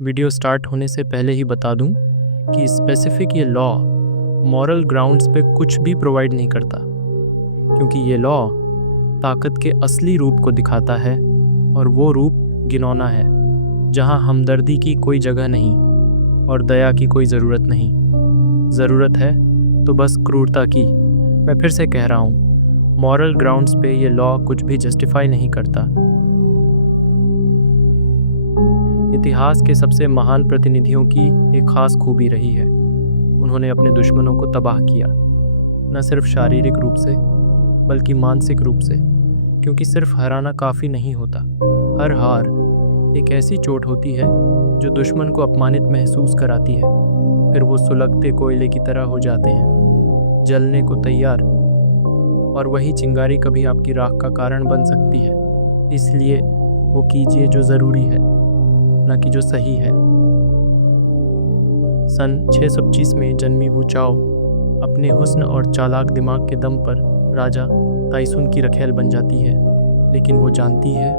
Video start होने से पहले ही बता दूं कि स्पेसिफिक ये लॉ मॉरल ग्राउंड्स पे कुछ भी प्रोवाइड नहीं करता, क्योंकि ये लॉ ताकत के असली रूप को दिखाता है और वो रूप घिनौना है, जहां हमदर्दी की कोई जगह नहीं और दया की कोई ज़रूरत नहीं। ज़रूरत है तो बस क्रूरता की। मैं फिर से कह रहा हूँ, मॉरल ग्राउंड्स पे ये लॉ कुछ भी जस्टिफाई नहीं करता। इतिहास के सबसे महान प्रतिनिधियों की एक खास खूबी रही है, उन्होंने अपने दुश्मनों को तबाह किया, न सिर्फ शारीरिक रूप से बल्कि मानसिक रूप से, क्योंकि सिर्फ हराना काफ़ी नहीं होता। हर हार एक ऐसी चोट होती है जो दुश्मन को अपमानित महसूस कराती है, फिर वो सुलगते कोयले की तरह हो जाते हैं, जलने को तैयार, और वही चिंगारी कभी आपकी राख का कारण बन सकती है। इसलिए वो कीजिए जो ज़रूरी है, न कि जो सही है। सन 625 में जन्मी वू चाओ अपने हुस्न और चालाक दिमाग के दम पर राजा ताइसुन की रखेल बन जाती है, लेकिन वो जानती है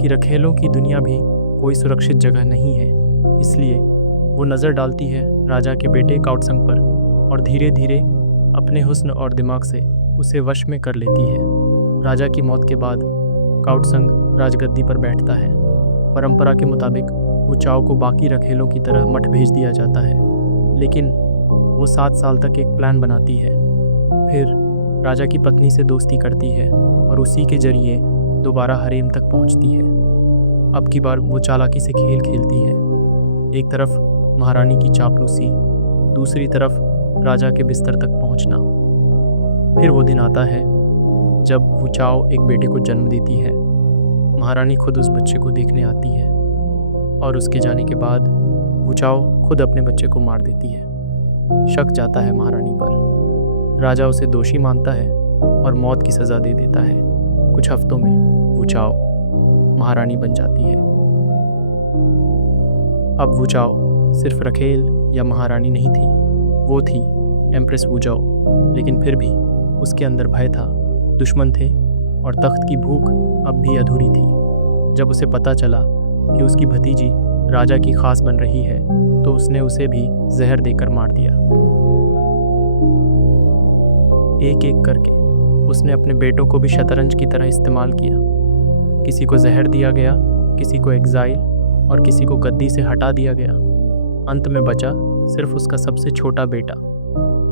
कि रखेलों की दुनिया भी कोई सुरक्षित जगह नहीं है। इसलिए वो नज़र डालती है राजा के बेटे काउटसंग पर और धीरे धीरे अपने हुस्न और दिमाग से उसे वश में कर लेती है। राजा की मौत के बाद काउटसंग राजगद्दी पर बैठता है। परंपरा के मुताबिक वू चाओ को बाकी रखेलों की तरह मठ भेज दिया जाता है, लेकिन वो 7 साल तक एक प्लान बनाती है। फिर राजा की पत्नी से दोस्ती करती है और उसी के जरिए दोबारा हरेम तक पहुंचती है। अब की बार वो चालाकी से खेल खेलती है, एक तरफ महारानी की चापलूसी, दूसरी तरफ राजा के बिस्तर तक पहुंचना। फिर वो दिन आता है जब वू चाओ एक बेटे को जन्म देती है। महारानी खुद उस बच्चे को देखने आती है और उसके जाने के बाद वू चाओ खुद अपने बच्चे को मार देती है। शक जाता है महारानी पर। राजा उसे दोषी मानता है और मौत की सज़ा दे देता है। कुछ हफ्तों में वू चाओ महारानी बन जाती है। अब वू चाओ सिर्फ रखेल या महारानी नहीं थी, वो थी एम्प्रेस वू चाओ। लेकिन फिर भी उसके अंदर भय था, दुश्मन थे और तख्त की भूख अब भी अधूरी थी। जब उसे पता चला कि उसकी भतीजी राजा की खास बन रही है, तो उसने उसे भी जहर देकर मार दिया। एक एक करके उसने अपने बेटों को भी शतरंज की तरह इस्तेमाल किया। किसी को जहर दिया गया, किसी को एग्जाइल और किसी को गद्दी से हटा दिया गया। अंत में बचा सिर्फ उसका सबसे छोटा बेटा,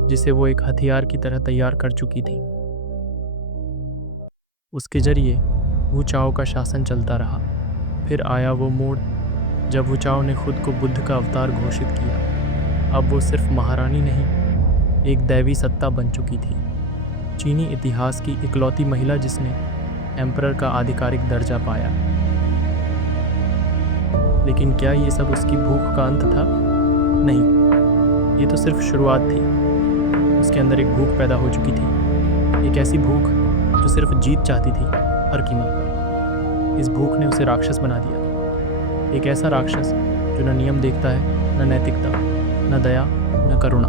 जिसे वो एक हथियार की तरह तैयार कर चुकी थी। उसके जरिए वू चाओ का शासन चलता रहा। फिर आया वो मोड़ जब वू चाओ ने खुद को बुद्ध का अवतार घोषित किया। अब वो सिर्फ महारानी नहीं, एक दैवी सत्ता बन चुकी थी, चीनी इतिहास की इकलौती महिला जिसने एम्परर का आधिकारिक दर्जा पाया। लेकिन क्या ये सब उसकी भूख का अंत था? नहीं, ये तो सिर्फ शुरुआत थी। उसके अंदर एक भूख पैदा हो चुकी थी, एक ऐसी भूख जो सिर्फ जीत चाहती थी हर कीमत पर। इस भूख ने उसे राक्षस बना दिया, एक ऐसा राक्षस जो न नियम देखता है, न नैतिकता, न दया, न करुणा।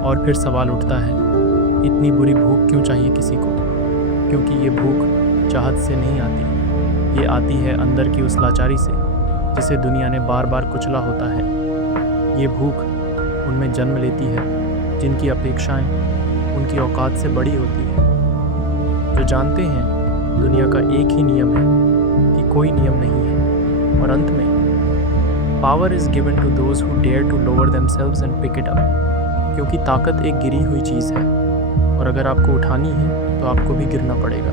और फिर सवाल उठता है, इतनी बुरी भूख क्यों चाहिए किसी को? क्योंकि ये भूख चाहत से नहीं आती, ये आती है अंदर की उस लाचारी से जिसे दुनिया ने बार बार कुचला होता है। ये भूख उनमें जन्म लेती है जिनकी अपेक्षाएं उनकी औकात से बड़ी होती है, जो जानते हैं दुनिया का एक ही नियम है कि कोई नियम नहीं है। और अंत में power is given to those who dare to lower themselves and pick it up, क्योंकि ताकत एक गिरी हुई चीज़ है और अगर आपको उठानी है तो आपको भी गिरना पड़ेगा।